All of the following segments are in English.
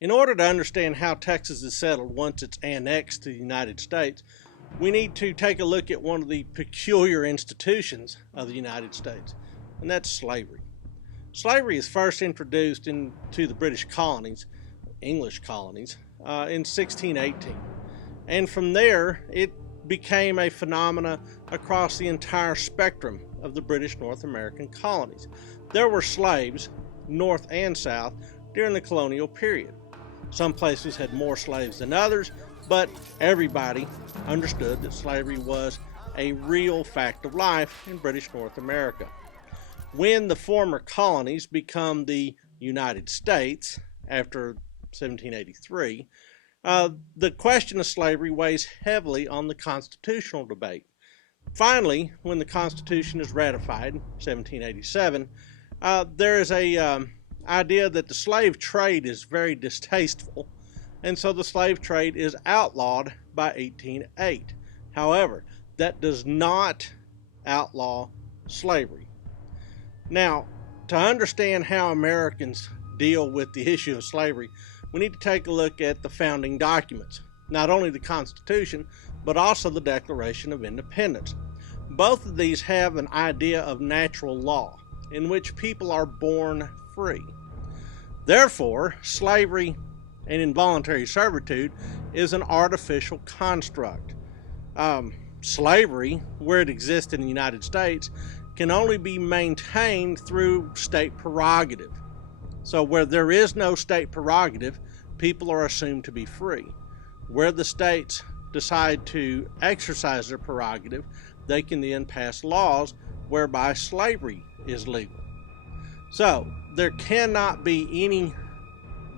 In order to understand how Texas is settled once it's annexed to the United States, we need to take a look at one of the peculiar institutions of the United States, and that's slavery. Slavery is first introduced into the British colonies, English colonies, in 1618. And from there, it became a phenomena across the entire spectrum of the British North American colonies. There were slaves, north and south, during the colonial period. Some places had more slaves than others, but everybody understood that slavery was a real fact of life in British North America. When the former colonies become the United States after 1783, the question of slavery weighs heavily on the constitutional debate. Finally, when the Constitution is ratified in 1787, there is a idea that the slave trade is very distasteful, and so the slave trade is outlawed by 1808. However, that does not outlaw slavery. Now, to understand how Americans deal with the issue of slavery, we need to take a look at the founding documents, not only the Constitution, but also the Declaration of Independence. Both of these have an idea of natural law, in which people are born free. Therefore, slavery and involuntary servitude is an artificial construct. Slavery, where it exists in the United States, can only be maintained through state prerogative. So where there is no state prerogative, people are assumed to be free. Where the states decide to exercise their prerogative, they can then pass laws whereby slavery is legal. So there cannot be any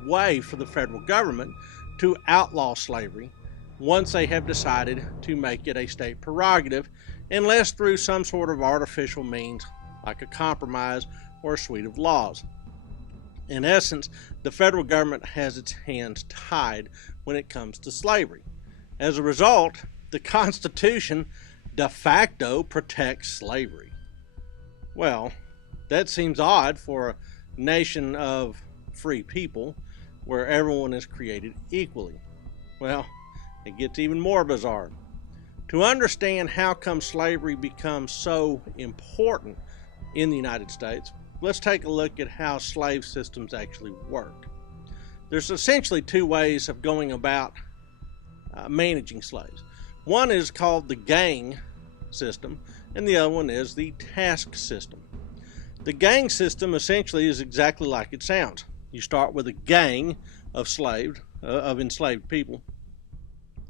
way for the federal government to outlaw slavery once they have decided to make it a state prerogative, unless through some sort of artificial means like a compromise or a suite of laws. In essence, the federal government has its hands tied when it comes to slavery. As a result, the Constitution de facto protects slavery. Well, that seems odd for a nation of free people where everyone is created equally. Well, it gets even more bizarre. To understand how come slavery becomes so important in the United States, let's take a look at how slave systems actually work. There's essentially two ways of going about managing slaves. One is called the gang system, and the other one is the task system. The gang system essentially is exactly like it sounds. You start with a gang of enslaved people,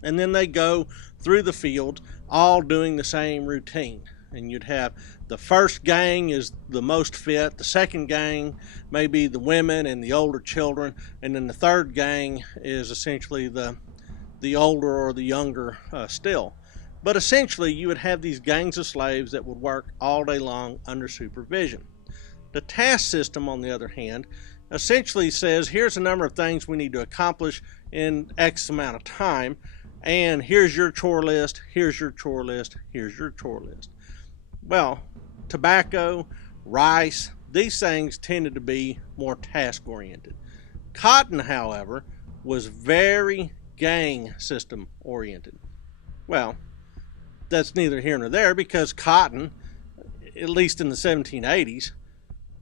and then they go through the fields all doing the same routine. And you'd have the first gang is the most fit, the second gang may be the women and the older children, and then the third gang is essentially the older or the younger still. But essentially you would have these gangs of slaves that would work all day long under supervision. The task system, on the other hand, essentially says here's a number of things we need to accomplish in X amount of time, and here's your chore list, here's your chore list, here's your chore list. Well, tobacco, rice, these things tended to be more task-oriented. Cotton, however, was very gang system oriented. Well, that's neither here nor there, because cotton, at least in the 1780s,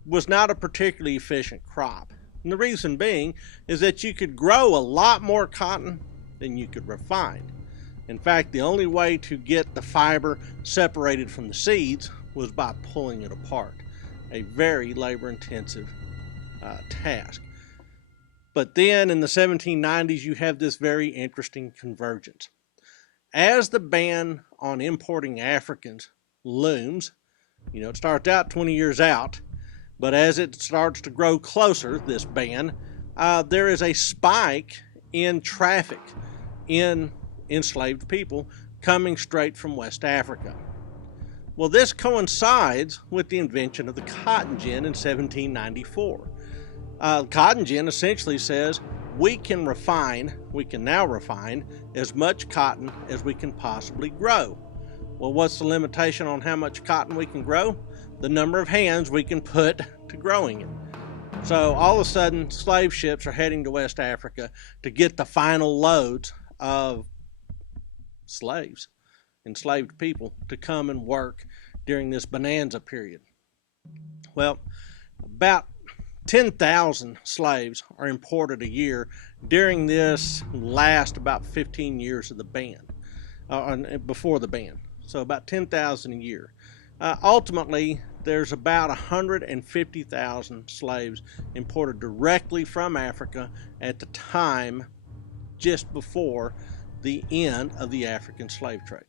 was not a particularly efficient crop. And the reason being is that you could grow a lot more cotton than you could refine. In fact, the only way to get the fiber separated from the seeds was by pulling it apart. A very labor-intensive task. But then in the 1790s, you have this very interesting convergence. As the ban on importing Africans looms, it starts out 20 years out, but as it starts to grow closer, this ban, there is a spike in traffic in enslaved people coming straight from West Africa. Well, this coincides with the invention of the cotton gin in 1794. Cotton gin essentially says we can now refine as much cotton as we can possibly grow. Well, what's the limitation on how much cotton we can grow? The number of hands we can put to growing it. So all of a sudden, slave ships are heading to West Africa to get the final loads of slaves, enslaved people, to come and work during this bonanza period. Well, about 10,000 slaves are imported a year during this last about 15 years of the ban, before the ban. So about 10,000 a year. Ultimately, there's about 150,000 slaves imported directly from Africa at the time just before the end of the African slave trade.